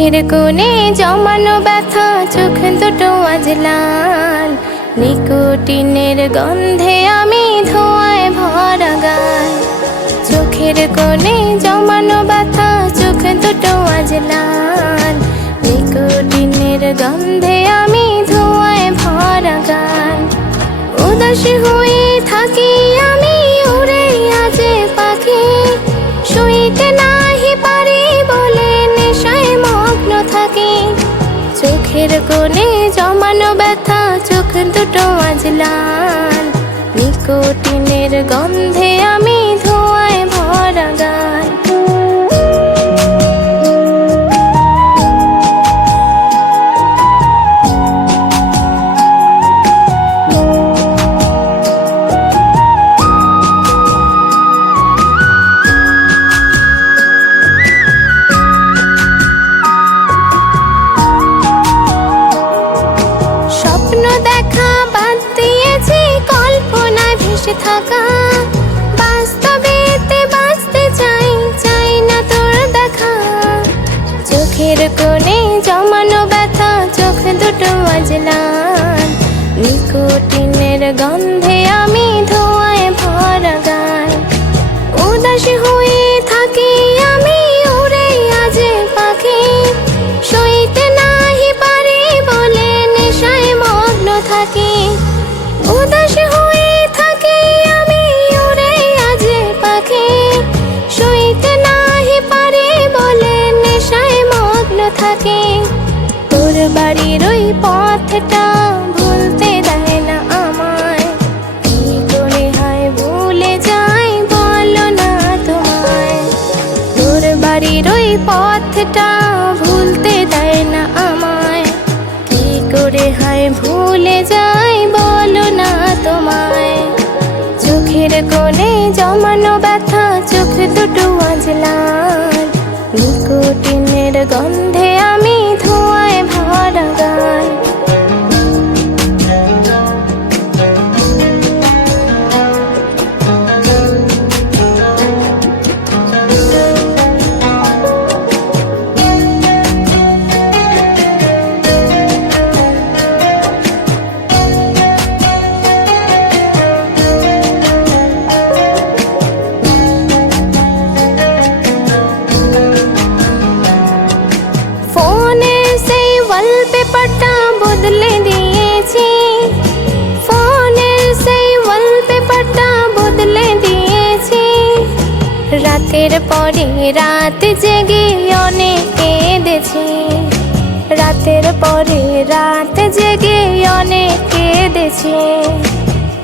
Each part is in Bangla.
চোখের কোণে জমানো ব্যথা, চোখ দুটো আজ লাল। নিকোটিনের গন্ধে আমি ধোঁয়ায় ভরা গাল। চোখের কোণে জমানো ব্যথা, চোখ দুটো আজ লাল। নিকোটিনের গন্ধে আমি ধোঁয়ায় ভরা গাল। উদাসী হয়ে থাকি আমি, উড়ে আজ পাখি। শুইতে নাহি পারি বলে নেশায় মগ্ন থাকি। চোখের কোণে জমানো ব্যথা, চোখ দুটো আজ লাল। নিকোটিনের গন্ধে আমি ধোঁয়ায় ভরা গাল। থাকা বাস্তবেতে বাঁচতে চাই, চাই না তোর দেখা। চোখের কোণে জমানো ব্যথা, চোখ দুটো আজ লাল। নিকোটিনের গন্ধে আমি ধোঁয়ায় ভরা গাল। উদাসী হয়ে থাকি আমি, উড়ে আজ পাখি। শুইতে নাহি পারি বলে নেশায় মগ্ন থাকি। উদাসী হয়ে থাকি আমি, উড়ে আজ পাখি। শুইতে নাহি পারি বলে নেশায় মগ্ন থাকি। তোর বাড়ির ওই পথটা ভুলতে দেয় না আমায়। কি করে হায় ভুলে যাই বলো না তোমায়। তোর বাড়ির ওই পথটা ভুলতে দেয় না আমায়। কি করে হায় ভুলে যাই বলো না তোমায়। চোখের কোণে জমানো ব্যথা, চোখ দুটো আজ লাল। নিকোটিনের গন্ধে আমি ধোঁয়ায় ভরা গাল। পেপারটা বদলে দিয়েছি। ফোনের সেই ওয়ালপেপারটা বদলে দিয়েছি। রাতের পরে রাত জেগে অনেক কেঁদেছি। রাতের পরে রাত জেগে অনেক কেঁদেছি।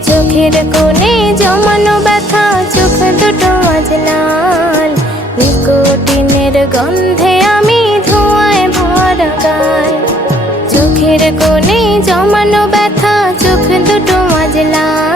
চোখের কোণে জমানো ব্যথা, চোখ দুটো আজ লাল। নিকোটিনের গন্ধে আমি ধোঁয়ায় ভরা গাল। চোখের কোণে জমানো ব্যথা, চোখ দুটো আজ লাল।